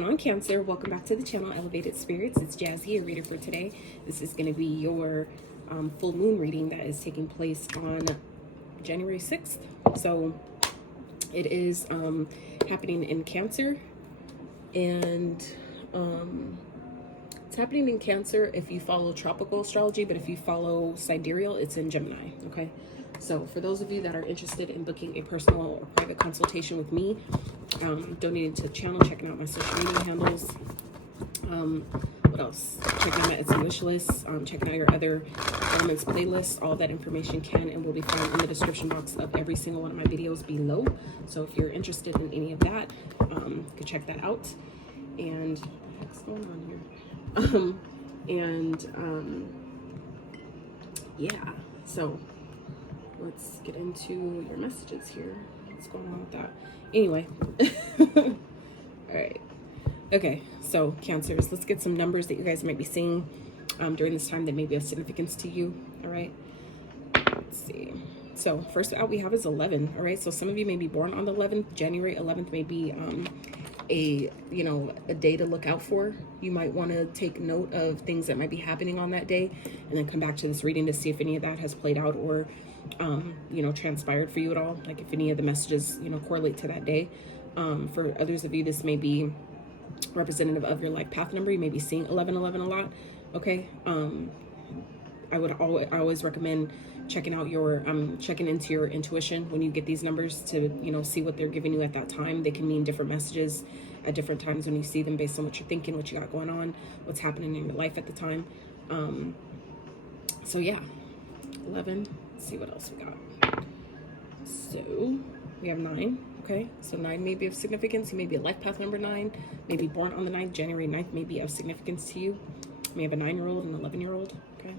going on, Cancer? Welcome back to the channel, Elevated Spirits. It's Jazz here, reader for today. This is going to be your full moon reading that is taking place on January 6th. So it is happening in Cancer, and it's happening in Cancer if you follow tropical astrology, but if you follow sidereal, it's in Gemini. Okay, so for those of you that are interested in booking a personal or private consultation with me, donating to the channel, checking out my social media handles, what else, checking out my Etsy wish list, checking out your other elements playlists, all that information can and will be found in the description box of every single one of my videos below. So if you're interested in any of that, you can check that out. And what's going on here? Yeah, so let's get into your messages here. What's going on with that? Anyway, all right. Okay, so Cancers, let's get some numbers that you guys might be seeing during this time that may be of significance to you. All right, let's see. So first out we have is 11. All right, so some of you may be born on the 11th. January 11th may be a day to look out for. You might want to take note of things that might be happening on that day, and then come back to this reading to see if any of that has played out or transpired for you at all, like if any of the messages correlate to that day. For others of you, this may be representative of your life path number. You may be seeing 1111 a lot. Okay, I always recommend checking out your checking into your intuition when you get these numbers to see what they're giving you at that time. They can mean different messages at different times when you see them, based on what you're thinking, what you got going on, what's happening in your life at the time. So yeah, 11. Let's see what else we got. So we have 9. Okay, so 9 may be of significance. You may be a life path number 9, maybe born on the 9th. January 9th may be of significance to you. You may have a 9-year-old and 11-year-old. Okay,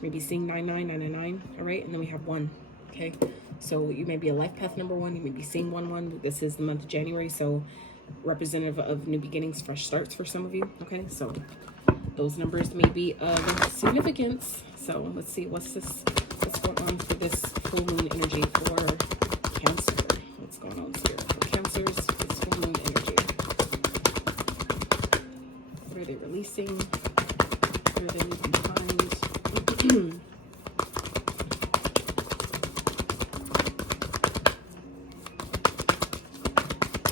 maybe seeing 99999. All right, and then we have 1. Okay, so you may be a life path number 1. You may be seeing 11. This is the month of January, so representative of new beginnings, fresh starts for some of you. Okay, so those numbers may be of significance. So let's see, what's going on for this full moon energy for Cancer? What's going on here for Cancers? This full moon energy. What are they releasing? What are they leaving behind?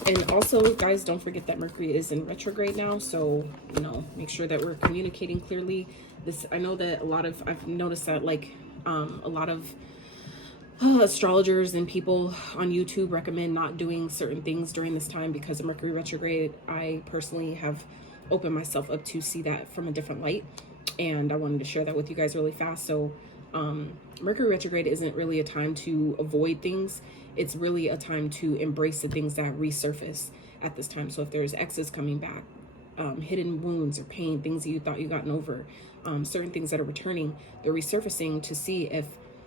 And also, guys, don't forget that Mercury is in retrograde now, so make sure that we're communicating clearly. I know that I've noticed that a lot of astrologers and people on YouTube recommend not doing certain things during this time because of Mercury retrograde. I personally have opened myself up to see that from a different light, and I wanted to share that with you guys really fast. So Mercury retrograde isn't really a time to avoid things. It's really a time to embrace the things that resurface at this time. So if there's exes coming back, hidden wounds or pain, things that you thought you gotten over, certain things that are returning, they're resurfacing to see if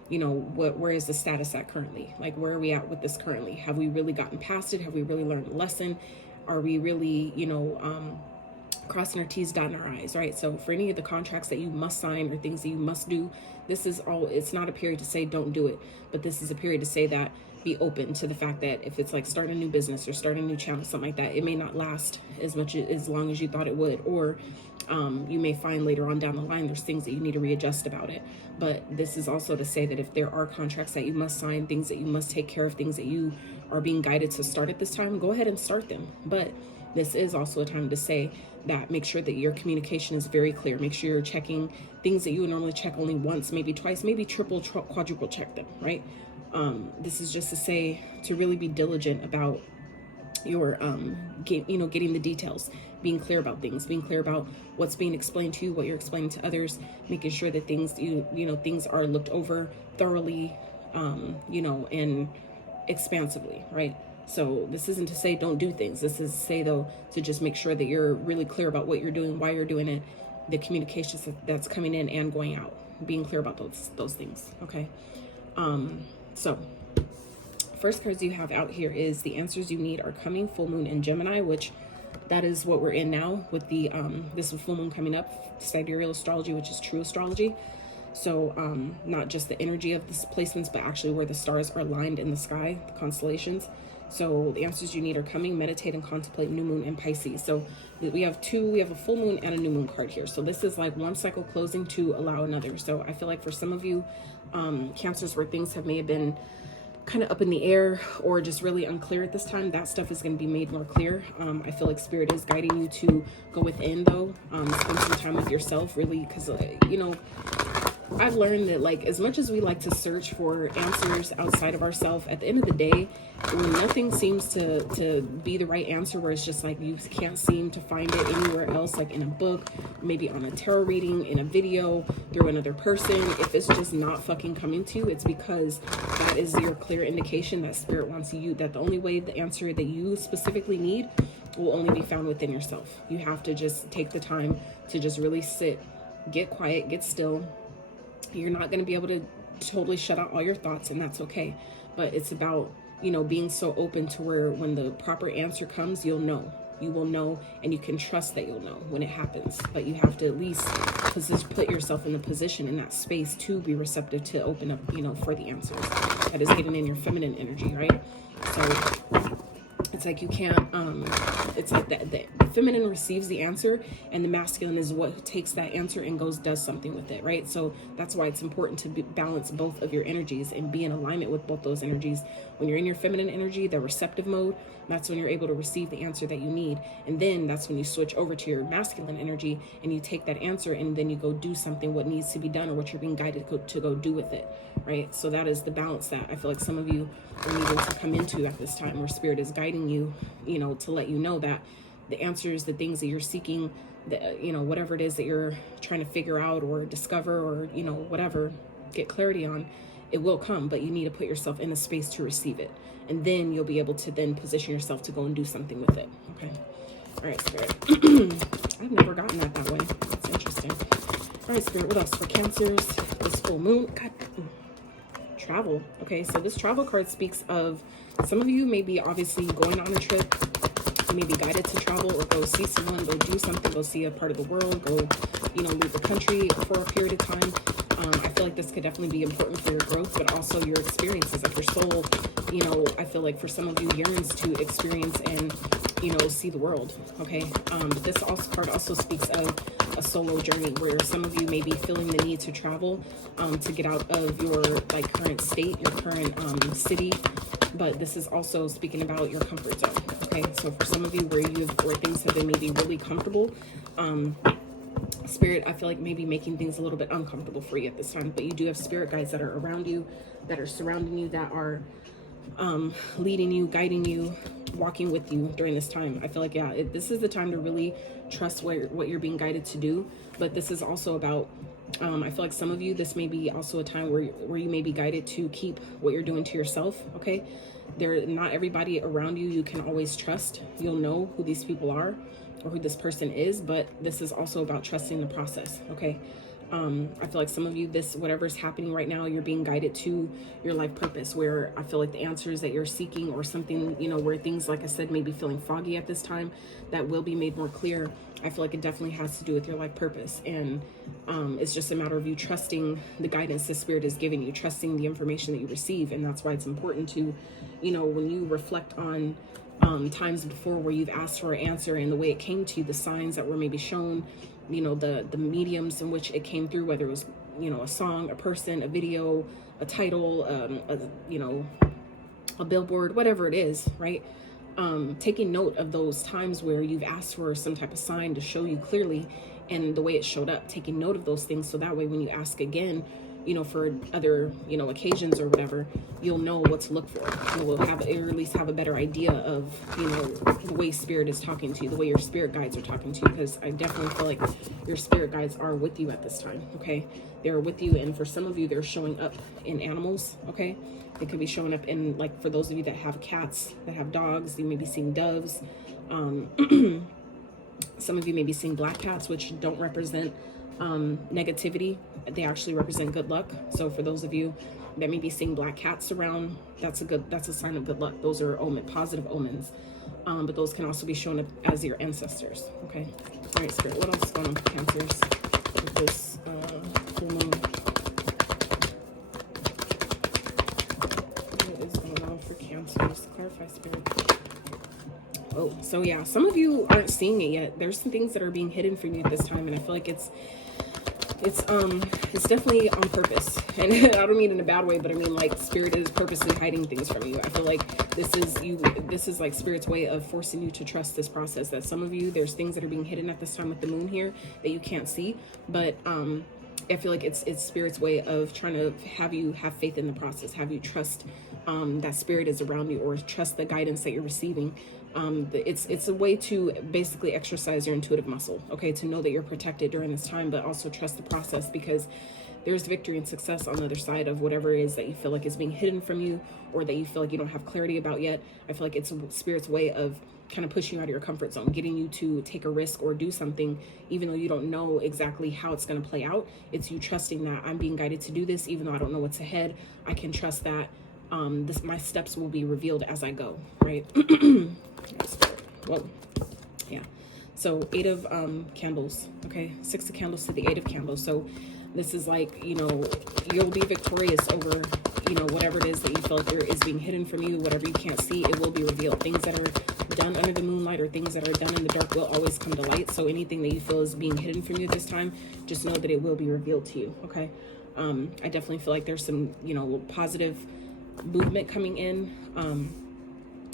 where is the status at currently? Like, where are we at with this currently? Have we really gotten past it? Have we really learned a lesson? Are we really crossing our T's, dotting our I's, right? So for any of the contracts that you must sign or things that you must do, this is all, it's not a period to say don't do it, but this is a period to say that be open to the fact that if it's like starting a new business or starting a new channel, something like that, it may not last as long as you thought it would, or you may find later on down the line there's things that you need to readjust about it. But this is also to say that if there are contracts that you must sign, things that you must take care of, things that you are being guided to start at this time, go ahead and start them. But this is also a time to say that make sure that your communication is very clear. Make sure you're checking things that you would normally check only once, maybe twice, maybe triple, quadruple check them, right? This is just to say to really be diligent about your getting the details, being clear about things, being clear about what's being explained to you, what you're explaining to others, making sure that things things are looked over thoroughly, and expansively, right? So this isn't to say don't do things. This is to say, though, to just make sure that you're really clear about what you're doing, why you're doing it, the communications that's coming in and going out, being clear about those things. Okay. So first cards you have out here is the answers you need are coming. Full moon in Gemini, which that is what we're in now with the this full moon coming up, sidereal astrology, which is true astrology. So not just the energy of the placements, but actually where the stars are aligned in the sky, the constellations. So the answers you need are coming, meditate, and contemplate, new moon and Pisces. So we have a full moon and a new moon card here. So this is like one cycle closing to allow another. So I feel like for some of you, Cancers, where things may have been kind of up in the air or just really unclear at this time, that stuff is going to be made more clear. I feel like Spirit is guiding you to go within, though, spend some time with yourself, really, because you know, I've learned that, like, as much as we like to search for answers outside of ourselves, at the end of the day, when nothing seems to be the right answer, where it's just like you can't seem to find it anywhere else, like in a book, maybe on a tarot reading, in a video, through another person, if it's just not fucking coming to you, it's because that is your clear indication that Spirit wants you, that the only way the answer that you specifically need will only be found within yourself. You have to just take the time to just really sit, get quiet, get still. You're not going to be able to totally shut out all your thoughts, and that's okay. But it's about, you know, being so open to where when the proper answer comes, you'll know. You will know, and you can trust that you'll know when it happens. But you have to at least put yourself in the position, in that space, to be receptive, to open up, you know, for the answers. That is hidden in your feminine energy, right? So it's like you can't, it's like the feminine receives the answer, and the masculine is what takes that answer and does something with it, right? So that's why it's important to balance both of your energies and be in alignment with both those energies. When you're in your feminine energy, the receptive mode, that's when you're able to receive the answer that you need. And then that's when you switch over to your masculine energy and you take that answer and then you go do something, what needs to be done, or what you're being guided to go do with it, right? So that is the balance that I feel like some of you are needing to come into at this time, where Spirit is guiding you, you know, to let you know that the answers, the things that you're seeking, the, you know, whatever it is that you're trying to figure out or discover, or, you know, whatever, get clarity on, it will come, but you need to put yourself in a space to receive it. And then you'll be able to then position yourself to go and do something with it. Okay. All right, Spirit. I've never gotten that way. That's interesting. All right, Spirit, what else for Cancers? This full moon. God. Travel. Okay, so this travel card speaks of some of you may be obviously going on a trip. You may be guided to travel or go see someone, go do something, go see a part of the world, go, you know, leave the country for a period of time. I feel like this could definitely be important for your growth, but also your experiences. Like your soul, you know, I feel like for some of you yearns to experience and, you know, see the world. Okay. But this card also speaks of a solo journey, where some of you may be feeling the need to travel, to get out of your like current state, your current city. But this is also speaking about your comfort zone. Okay. So for some of you where things have been maybe really comfortable, Spirit, I feel like maybe making things a little bit uncomfortable for you at this time, but you do have spirit guides that are around you, that are surrounding you, that are leading you, guiding you, walking with you during this time. I feel like, yeah, this is the time to really trust what you're being guided to do. But this is also about, I feel like some of you, this may be also a time where you may be guided to keep what you're doing to yourself. Okay. Not everybody around you can always trust. You'll know who these people are or who this person is, but this is also about trusting the process. Okay. I feel like some of you, whatever's happening right now, you're being guided to your life purpose, where I feel like the answers that you're seeking, or something, you know, where things, like I said, may be feeling foggy at this time, that will be made more clear. I feel like it definitely has to do with your life purpose. And it's just a matter of you trusting the guidance the Spirit is giving you, trusting the information that you receive. And that's why it's important to, you know, when you reflect on times before where you've asked for an answer and the way it came to you, the signs that were maybe shown, you know, the mediums in which it came through, whether it was, you know, a song, a person, a video, a title, you know, a billboard, whatever it is, right? Taking note of those times where you've asked for some type of sign to show you clearly, and the way it showed up, taking note of those things, so that way when you ask again, you know, for other, you know, occasions or whatever, you'll know what to look for. You'll have, or at least have a better idea of, you know, the way Spirit is talking to you, the way your spirit guides are talking to you, because I definitely feel like your spirit guides are with you at this time. Okay. They're with you. And for some of you, they're showing up in animals. Okay. They could be showing up in, like, for those of you that have cats, that have dogs, you may be seeing doves. Some of you may be seeing black cats, which don't represent negativity. They actually represent good luck. So for those of you that may be seeing black cats around, that's a sign of good luck. Those are positive omens. But those can also be shown up as your ancestors. Okay. All right, Spirit, what else is going on for Cancers with this full moon? What is going on for Cancers? Clarify, Spirit. Oh, so yeah, some of you aren't seeing it yet. There's some things that are being hidden from you at this time, and I feel like it's definitely on purpose. And I don't mean in a bad way, but I mean like spirit is purposely hiding things from you. I feel like this is like spirit's way of forcing you to trust this process. That some of you, there's things that are being hidden at this time with the moon here that you can't see, but I feel like it's spirit's way of trying to have you have faith in the process, have you trust that spirit is around you, or trust the guidance that you're receiving. It's a way to basically exercise your intuitive muscle, okay, to know that you're protected during this time, but also trust the process, because there's victory and success on the other side of whatever it is that you feel like is being hidden from you, or that you feel like you don't have clarity about yet. I feel like it's spirit's way of kind of pushing you out of your comfort zone, getting you to take a risk or do something, even though you don't know exactly how it's going to play out. It's you trusting that I'm being guided to do this, even though I don't know what's ahead. I can trust that my steps will be revealed as I go, right? Whoa. Yeah. So 8 of candles, okay? 6 of candles to the 8 of candles. So this is like, you know, you'll be victorious over, you know, whatever it is that you feel like is being hidden from you, whatever you can't see, it will be revealed. Things that are done under the moonlight or things that are done in the dark will always come to light. So anything that you feel is being hidden from you this time, just know that it will be revealed to you, okay? I definitely feel like there's some, you know, positive movement coming in.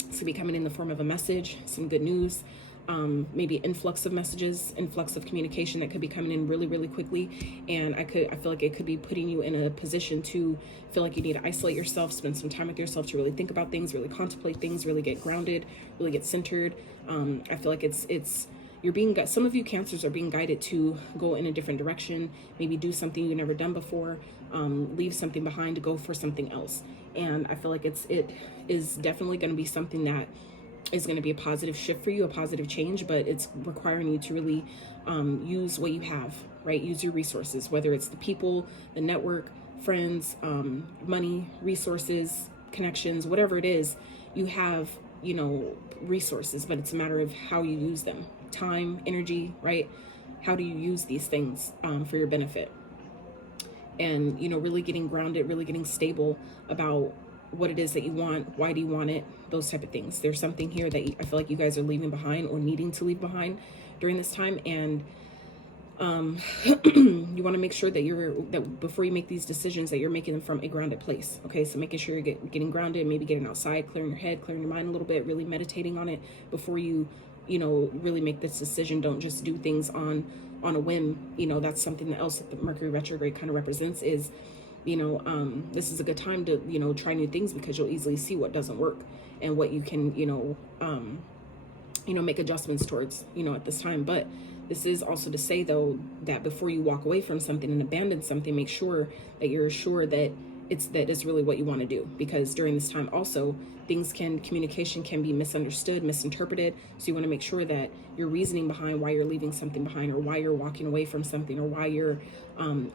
It's gonna be coming in the form of a message, some good news, maybe influx of messages, influx of communication that could be coming in really, really quickly. And I feel like it could be putting you in a position to feel like you need to isolate yourself, spend some time with yourself to really think about things, really contemplate things, really get grounded, really get centered. I feel like you're being, some of you Cancers are being guided to go in a different direction, maybe do something you've never done before, leave something behind to go for something else. And I feel like it is definitely going to be something that is going to be a positive shift for you, a positive change, but it's requiring you to really use what you have, right? Use your resources, whether it's the people, the network, friends, money, resources, connections, whatever it is, you have, you know, resources, but it's a matter of how you use them. Time, energy, right? How do you use these things for your benefit? And, you know, really getting grounded, really getting stable about what it is that you want, why do you want it, those type of things. There's something here that I feel like you guys are leaving behind or needing to leave behind during this time. And you want to make sure that before you make these decisions that you're making them from a grounded place. Okay, so making sure you're getting grounded, maybe getting outside, clearing your head, clearing your mind a little bit, really meditating on it before you know, really make this decision. Don't just do things on a whim. You know, that's something else that the Mercury retrograde kind of represents is, you know, this is a good time to, you know, try new things, because you'll easily see what doesn't work and what you can, you know, make adjustments towards, you know, at this time. But this is also to say, though, that before you walk away from something and abandon something, make sure that you're sure that it's really what you want to do, because during this time also communication can be misunderstood, misinterpreted. So you want to make sure that your reasoning behind why you're leaving something behind, or why you're walking away from something, or why you're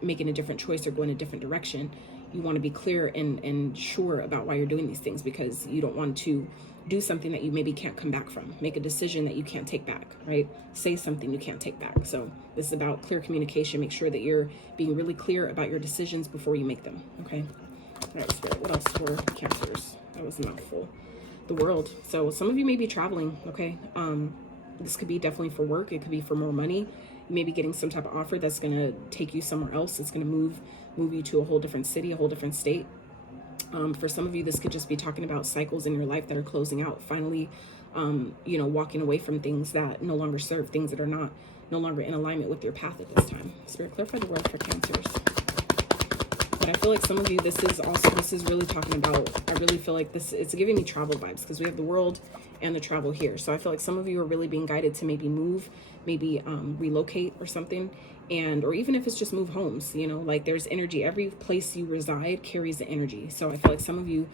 making a different choice or going a different direction, you want to be clear and sure about why you're doing these things, because you don't want to do something that you maybe can't come back from, make a decision that you can't take back, right? Say something you can't take back. So this is about clear communication. Make sure that you're being really clear about your decisions before you make them, okay? All right, Spirit, what else for Cancers? That was a mouthful. The World. So some of you may be traveling, okay? This could be definitely for work. It could be for more money. You may be getting some type of offer that's going to take you somewhere else. It's going to move you to a whole different city, a whole different state. For some of you, this could just be talking about cycles in your life that are closing out. Finally, you know, walking away from things that no longer serve, things that are no longer in alignment with your path at this time. Spirit, clarify the word for Cancers. But I feel like some of you, this is really talking about, I really feel like it's giving me travel vibes, because we have the World and the travel here. So I feel like some of you are really being guided to maybe move, maybe relocate or something. Or even if it's just move homes, you know, like there's energy. Every place you reside carries the energy. So I feel like some of you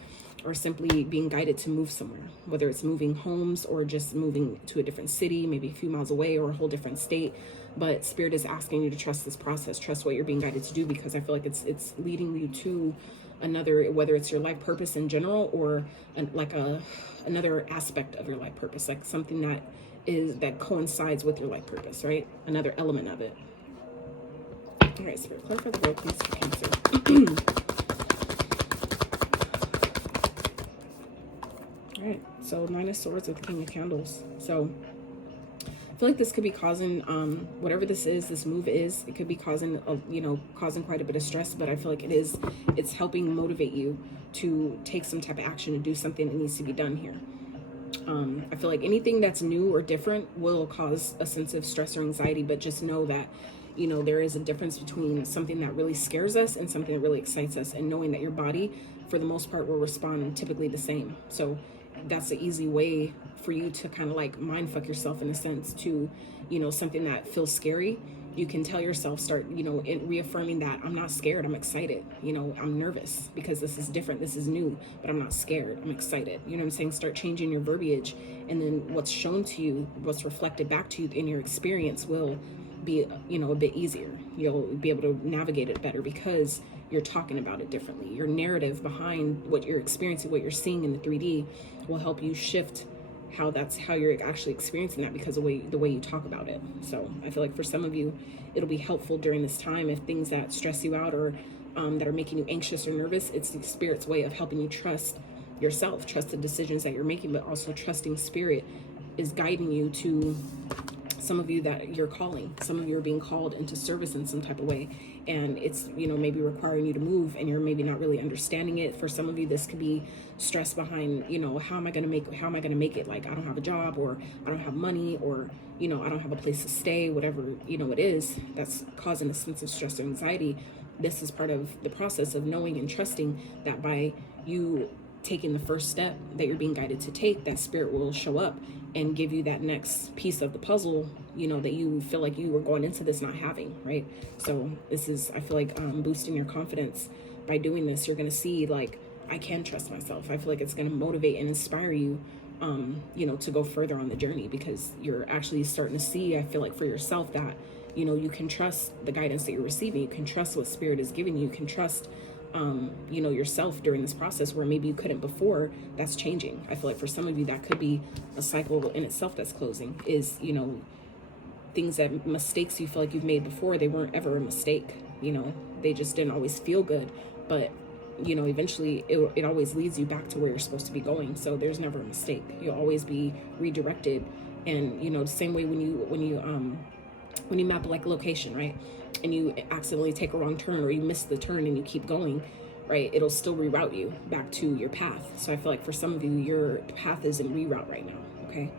are simply being guided to move somewhere, whether it's moving homes or just moving to a different city, maybe a few miles away, or a whole different state. But Spirit is asking you to trust this process, trust what you're being guided to do, because I feel like it's leading you to another, whether it's your life purpose in general, or another aspect of your life purpose, like something that coincides with your life purpose, right? Another element of it. All right, Spirit, clarify the road, please, for Cancer. All right, so Nine of Swords with the King of Candles. So I feel like this could be causing, whatever this is, this move is, it could be causing, causing quite a bit of stress, but I feel like it's helping motivate you to take some type of action and do something that needs to be done here. I feel like anything that's new or different will cause a sense of stress or anxiety, but just know that, there is a difference between something that really scares us and something that really excites us, and knowing that your body, for the most part, will respond typically the same. So that's an easy way for you to kind of like mind fuck yourself in a sense to, something that feels scary. You can tell yourself, start, reaffirming that I'm not scared, I'm excited, I'm nervous because this is different, this is new, but I'm not scared, I'm excited. You know what I'm saying? Start changing your verbiage, and then what's shown to you, what's reflected back to you in your experience will be, a bit easier. You'll be able to navigate it better because you're talking about it differently. Your narrative behind what you're experiencing, what you're seeing in the 3D will help you shift how you're actually experiencing that because of the way you talk about it. So I feel like for some of you, it'll be helpful during this time if things that stress you out or that are making you anxious or nervous, it's the Spirit's way of helping you trust yourself, trust the decisions that you're making, but also trusting Spirit is guiding you to some of you that you're calling. Some of you are being called into service in some type of way, and it's maybe requiring you to move, and you're maybe not really understanding it. For some of you, this could be stress behind how am I gonna make it? Like, I don't have a job, or I don't have money, or I don't have a place to stay, whatever it is that's causing a sense of stress or anxiety. This is part of the process of knowing and trusting that by you taking the first step that you're being guided to take, that Spirit will show up and give you that next piece of the puzzle, that you feel like you were going into this not having, right? So this is, I feel like, boosting your confidence. By doing this, you're going to see, like, I can trust myself. I feel like it's going to motivate and inspire you, to go further on the journey, because you're actually starting to see, I feel like, for yourself that, you can trust the guidance that you're receiving. You can trust what Spirit is giving you. You can trust yourself during this process where maybe you couldn't before. That's changing. I feel like for some of you, that could be a cycle in itself that's closing, is, things that mistakes you feel like you've made before, they weren't ever a mistake. They just didn't always feel good, but eventually it always leads you back to where you're supposed to be going. So there's never a mistake. You'll always be redirected. And the same way when you map like a location, right, and you accidentally take a wrong turn, or you miss the turn and you keep going, right, it'll still reroute you back to your path. So I feel like for some of you, your path is in reroute right now, okay?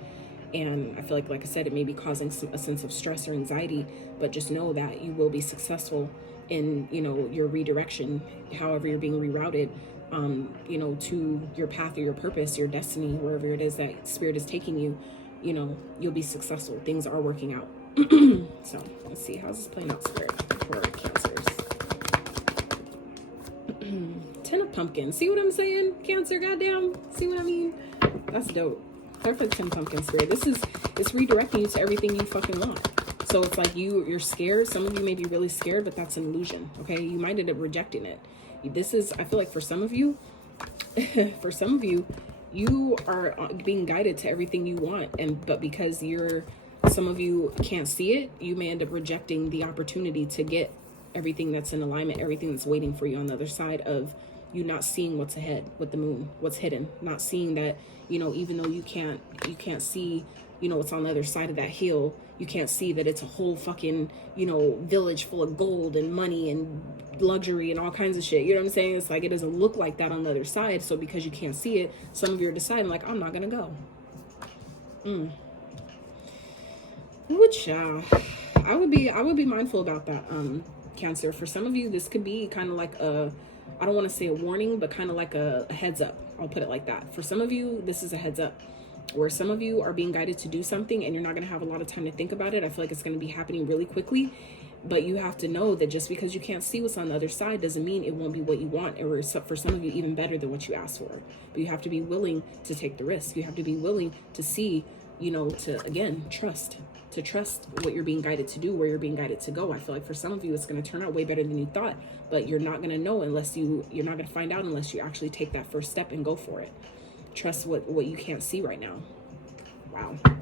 And I feel like I said, it may be causing a sense of stress or anxiety, but just know that you will be successful in, your redirection, however you're being rerouted, to your path or your purpose, your destiny, wherever it is that Spirit is taking you, you'll be successful. Things are working out. So let's see, how's this playing out, Spirit, for Cancers? 10 of Pumpkins. See what I'm saying, Cancer? Goddamn, see what I mean? That's dope. Clarify the 10 Pumpkins, Spirit. It's redirecting you to everything you fucking want. So it's like you're scared. Some of you may be really scared, but that's an illusion. Okay, you might end up rejecting it. This is, I feel like for some of you, you are being guided to everything you want, but because some of you can't see it, you may end up rejecting the opportunity to get everything that's in alignment, everything that's waiting for you on the other side of you not seeing what's ahead with the moon, what's hidden, not seeing that, even though you can't see, what's on the other side of that hill, you can't see that it's a whole fucking, village full of gold and money and luxury and all kinds of shit. You know what I'm saying? It's like, it doesn't look like that on the other side. So because you can't see it, some of you are deciding, like, I'm not going to go. Which I would be mindful about that, Cancer. For some of you, this could be kind of like I don't want to say a warning, but kind of like a heads up. I'll put it like that. For some of you, this is a heads up, where some of you are being guided to do something and you're not going to have a lot of time to think about it. I feel like it's going to be happening really quickly, but you have to know that just because you can't see what's on the other side doesn't mean it won't be what you want, or for some of you, even better than what you asked for. But you have to be willing to take the risk. You have to be willing to see, to, again, trust what you're being guided to do, where you're being guided to go. I feel like for some of you, it's going to turn out way better than you thought, but you're not going to know unless you're not going to find out unless you actually take that first step and go for it. Trust what you can't see right now. Wow. All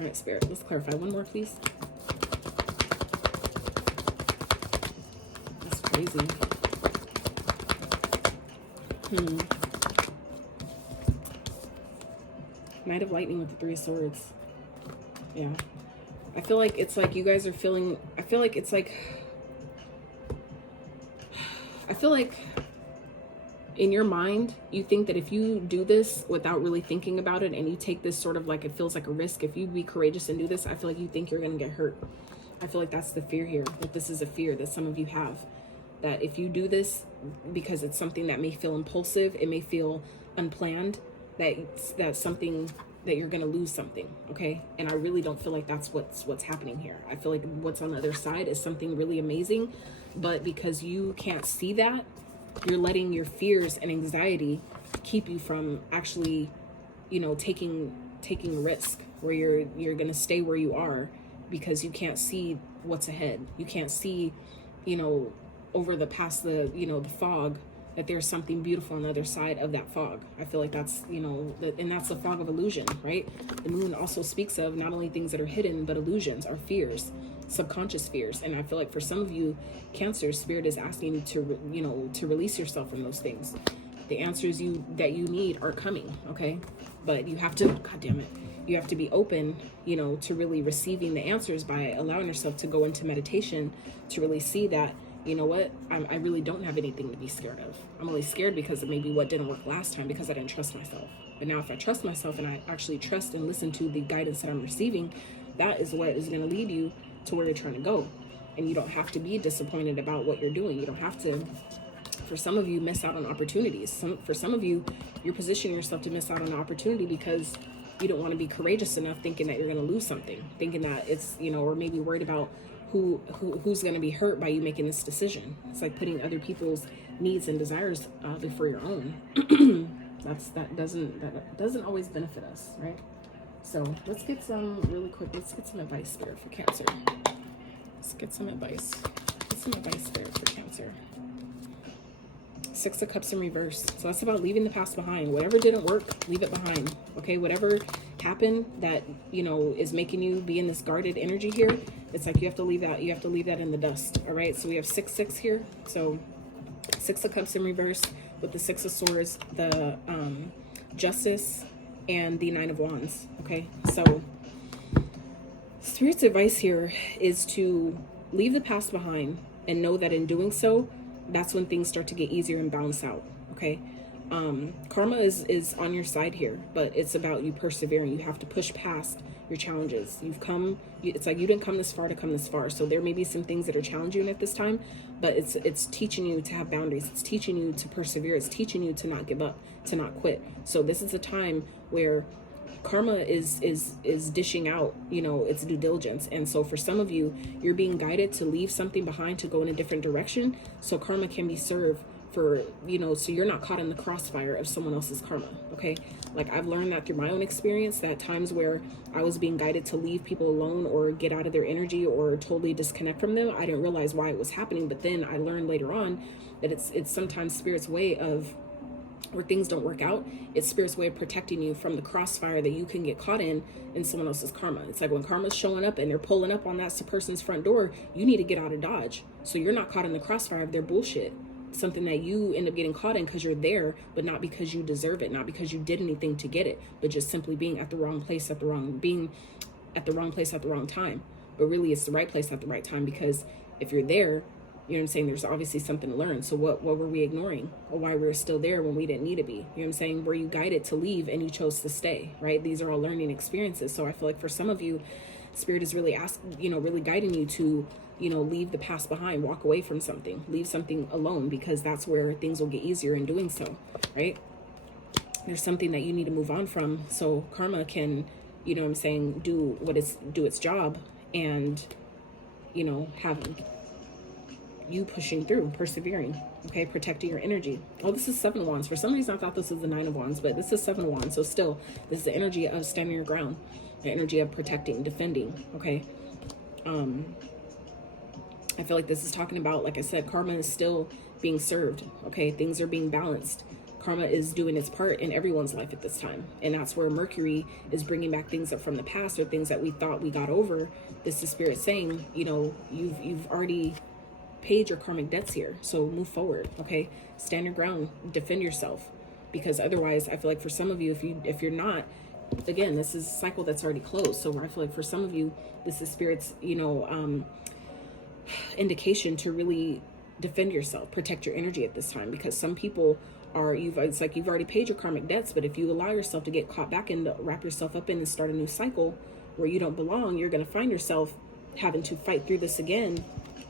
right, Spirit, let's clarify one more, please. That's crazy. Knight of Lightning with the Three of Swords. Yeah. I feel like it's like you guys are feeling, I feel like it's like, I feel like in your mind, you think that if you do this without really thinking about it and you take this sort of like, it feels like a risk, if you be courageous and do this, I feel like you think you're going to get hurt. I feel like that's the fear here. That this is a fear that some of you have. That if you do this because it's something that may feel impulsive, it may feel unplanned, that's something that you're going to lose something, okay? And I really don't feel like that's what's happening here. I feel like what's on the other side is something really amazing, but because you can't see that, you're letting your fears and anxiety keep you from actually, you know, taking a risk where you're going to stay where you are because you can't see what's ahead. You can't see, you know, over the past the, you know, the fog, that there's something beautiful on the other side of that fog. I feel like that's, you know, and that's the fog of illusion, right? The moon also speaks of not only things that are hidden, but illusions, our fears, subconscious fears. And I feel like for some of you, Cancer, Spirit is asking you to, you know, to release yourself from those things. The answers that you need are coming, okay? But you have to, God damn it, you have to be open, you know, to really receiving the answers by allowing yourself to go into meditation to really see that, you know what, I really don't have anything to be scared of. I'm only scared because of maybe what didn't work last time because I didn't trust myself. But now if I trust myself and I actually trust and listen to the guidance that I'm receiving, that is what is going to lead you to where you're trying to go. And you don't have to be disappointed about what you're doing. You don't have to, for some of you, miss out on opportunities. For some of you, you're positioning yourself to miss out on an opportunity because you don't want to be courageous enough thinking that you're going to lose something, thinking that it's, you know, or maybe worried about who's going to be hurt by you making this decision. It's like putting other people's needs and desires before your own. that doesn't always benefit us, right? So let's get some really quick. Let's get some advice, Spirit, for Cancer. Let's get some advice. Get some advice, Spirit, for Cancer. Six of Cups in reverse. So that's about leaving the past behind. Whatever didn't work, leave it behind. Okay, whatever happened that, you know, is making you be in this guarded energy here, it's like you have to leave that. You have to leave that in the dust. All right. So we have 6-6 here. So Six of Cups in reverse with the Six of Swords, the Justice, and the Nine of Wands. Okay. So Spirit's advice here is to leave the past behind and know that in doing so, that's when things start to get easier and balance out. Okay. Karma is on your side here, but it's about you persevering. You have to push past your challenges. It's like you didn't come this far to come this far. So there may be some things that are challenging you at this time, but it's teaching you to have boundaries. It's teaching you to persevere. It's teaching you to not give up, to not quit. So this is a time where karma is dishing out, you know, its due diligence. And so for some of you, you're being guided to leave something behind to go in a different direction. So karma can be served for, you know, so you're not caught in the crossfire of someone else's karma. Okay. Like I've learned that through my own experience, that times where I was being guided to leave people alone or get out of their energy or totally disconnect from them, I didn't realize why it was happening. But then I learned later on that it's sometimes Spirit's way of, where things don't work out, it's Spirit's way of protecting you from the crossfire that you can get caught in someone else's karma. It's like when karma's showing up and they're pulling up on that person's front door, you need to get out of Dodge. So you're not caught in the crossfire of their bullshit. Something that you end up getting caught in because you're there, but not because you deserve it, not because you did anything to get it, but just simply being at the wrong place at the wrong place at the wrong time. But really it's the right place at the right time, because if you're there, you know what I'm saying, there's obviously something to learn. So what were we ignoring, or why we were still there when we didn't need to be? You know what I'm saying? Were you guided to leave and you chose to stay, right? These are all learning experiences. So I feel like for some of you, Spirit is really asking, you know, really guiding you to, you know, leave the past behind, walk away from something, leave something alone, because that's where things will get easier in doing so, right? There's something that you need to move on from so karma can, you know what I'm saying, do its job, and, you know, have you pushing through, persevering, okay, protecting your energy. Oh, this is 7 Wands. For some reason I thought this was the 9 of Wands, but this is 7 Wands. So still, this is the energy of standing your ground, the energy of protecting, defending, okay? I feel like this is talking about, like I said, karma is still being served, okay? Things are being balanced. Karma is doing its part in everyone's life at this time. And that's where Mercury is bringing back things up from the past, or things that we thought we got over. This is Spirit saying, you know, you've already paid your karmic debts here. So move forward, okay? Stand your ground, defend yourself. Because otherwise, I feel like for some of you, if you're not again, this is a cycle that's already closed. So I feel like for some of you, this is Spirit's, indication to really defend yourself, protect your energy at this time, because some people are, it's like you've already paid your karmic debts, but if you allow yourself to get caught back and wrap yourself up in and start a new cycle where you don't belong, you're going to find yourself having to fight through this again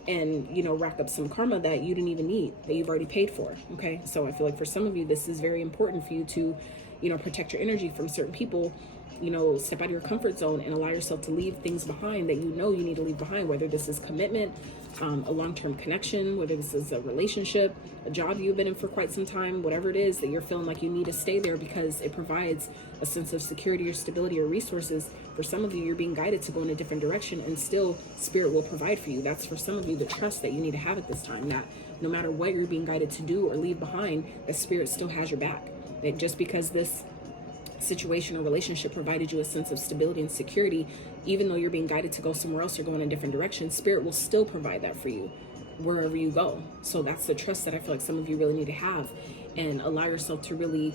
and, rack up some karma that you didn't even need, that you've already paid for. Okay. So I feel like for some of you, this is very important for you to, protect your energy from certain people, step out of your comfort zone and allow yourself to leave things behind that you need to leave behind, whether this is commitment, a long-term connection, whether this is a relationship, a job you've been in for quite some time, whatever it is that you're feeling like you need to stay there because it provides a sense of security or stability or resources. For some of you, you're being guided to go in a different direction, and still Spirit will provide for you. That's for some of you the trust that you need to have at this time, that no matter what you're being guided to do or leave behind, that Spirit still has your back. That just because this situation or relationship provided you a sense of stability and security, even though you're being guided to go somewhere else or go in a different direction, Spirit will still provide that for you wherever you go. So that's the trust that I feel like some of you really need to have, and allow yourself to really,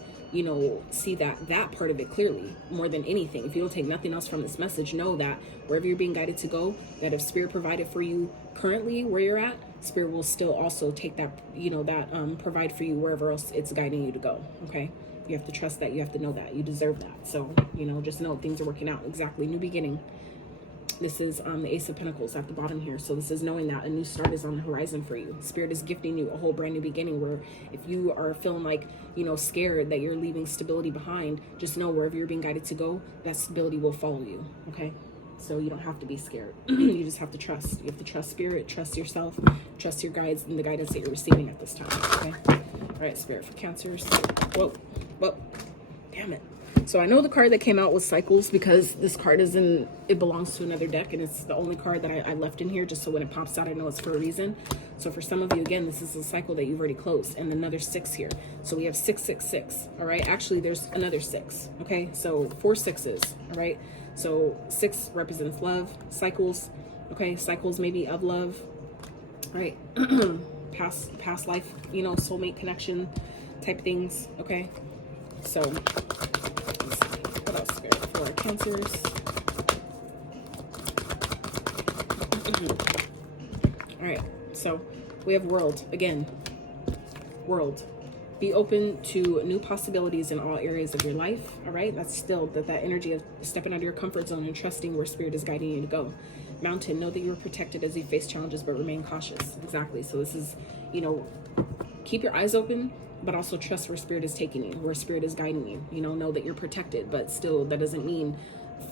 see that part of it clearly more than anything. If you don't take nothing else from this message, know that wherever you're being guided to go, that if Spirit provided for you currently where you're at, Spirit will still also take that, provide for you wherever else it's guiding you to go. Okay. You have to trust that. You have to know that. You deserve that. So, just know things are working out. Exactly. New beginning. This is the Ace of Pentacles at the bottom here. So this is knowing that a new start is on the horizon for you. Spirit is gifting you a whole brand new beginning, where if you are feeling like, scared that you're leaving stability behind, just know wherever you're being guided to go, that stability will follow you. Okay. So you don't have to be scared. You just have to trust. You have to trust Spirit, trust yourself, trust your guides and the guidance that you're receiving at this time. Okay. All right, Spirit for Cancers. Whoa, damn it. So I know the card that came out was Cycles, because this card it belongs to another deck, and it's the only card that I left in here, just so when it pops out, I know it's for a reason. So for some of you, again, this is a cycle that you've already closed, and another 6 here. So we have 666. All right. Actually, there's another 6. Okay. So 4 6s. All right. So 6 represents love, cycles. Okay. Cycles maybe of love. All right. past life, soulmate connection type things. Okay. So what else, Spirit, for our Cancers? All right. So we have World again. World. Be open to new possibilities in all areas of your life. All right. That's still that energy of stepping out of your comfort zone and trusting where Spirit is guiding you to go. Mountain. Know that you're protected as you face challenges, but remain cautious. Exactly. So this is, keep your eyes open, but also trust where Spirit is taking you, where Spirit is guiding you. Know that you're protected, but still that doesn't mean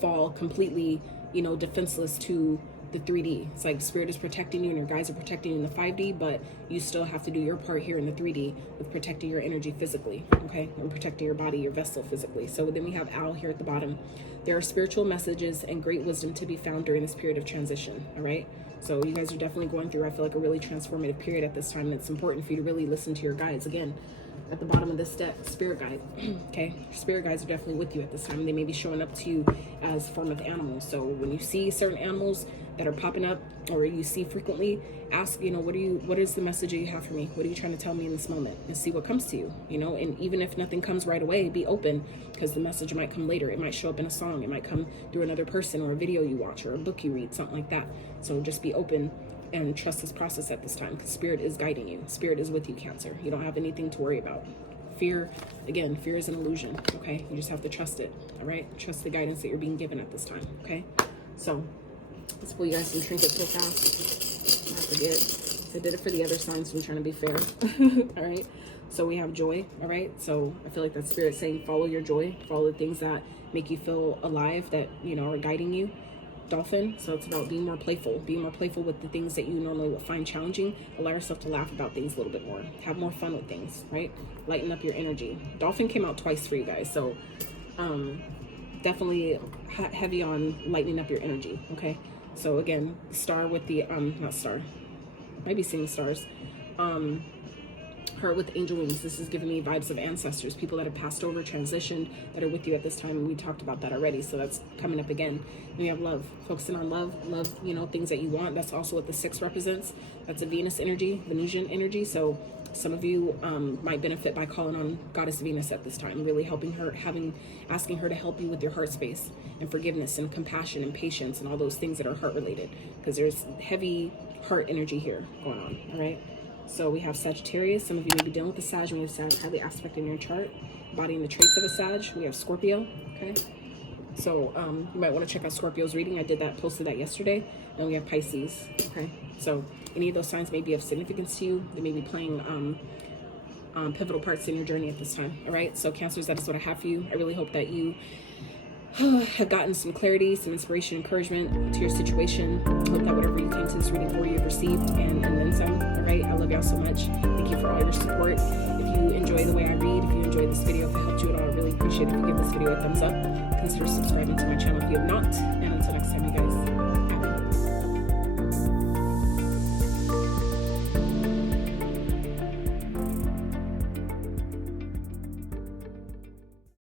fall completely, defenseless to the 3D. It's like Spirit is protecting you and your guides are protecting you in the 5D, but you still have to do your part here in the 3D with protecting your energy physically, okay? And protecting your body, your vessel physically. So then we have Owl here at the bottom. There are spiritual messages and great wisdom to be found during this period of transition, all right? So you guys are definitely going through, I feel like, a really transformative period at this time, and it's important for you to really listen to your guides. Again, at the bottom of this deck, Spirit guide. Okay, Spirit guides are definitely with you at this time, and they may be showing up to you as form of animals. So when you see certain animals that are popping up, or you see frequently, ask, what is the message that you have for me? What are you trying to tell me in this moment? And see what comes to you, and even if nothing comes right away, be open, because the message might come later. It might show up in a song. It might come through another person, or a video you watch, or a book you read, something like that. So just be open and trust this process at this time, because Spirit is guiding you. Spirit is with you, Cancer. You don't have anything to worry about. Fear, again, fear is an illusion, okay? You just have to trust it, all right? Trust the guidance that you're being given at this time, okay? So let's pull you guys some trinkets real fast. I forget. I did it for the other signs, so I'm trying to be fair. All right. So we have joy. All right. So I feel like that Spirit saying, follow your joy, follow the things that make you feel alive, that, are guiding you. Dolphin. So it's about being more playful with the things that you normally would find challenging. Allow yourself to laugh about things a little bit more. Have more fun with things, right? Lighten up your energy. Dolphin came out twice for you guys. So, definitely heavy on lightening up your energy. Okay. So again, star with the, not star, might be seeing stars. Heart with angel wings. This is giving me vibes of ancestors, people that have passed over, transitioned, that are with you at this time. And we talked about that already, so that's coming up again. And we have love, focusing on love, you know, things that you want. That's also what the 6 represents. That's a Venus energy, Venusian energy. So some of you might benefit by calling on Goddess Venus at this time, really helping her, asking her to help you with your heart space and forgiveness and compassion and patience and all those things that are heart related, because there's heavy heart energy here going on. All right. So we have Sagittarius. Some of you may be dealing with the Sag. We have Sag highly aspect in your chart, embodying the traits of a Sag. We have Scorpio. Okay. So you might want to check out Scorpio's reading. I did that, posted that yesterday. And we have Pisces. Okay. So any of those signs may be of significance to you. They may be playing pivotal parts in your journey at this time. All right. So Cancers, that is what I have for you. I really hope that you have gotten some clarity, some inspiration, encouragement to your situation. I hope that whatever you came to this reading for, you've received and then some. All right. I love y'all so much. Thank you for all your support. If you enjoy the way I read, if you enjoyed this video, if it helped you at all, I really appreciate it if you give this video a thumbs up. Consider subscribing to my channel if you have not. And until next time, you guys, happy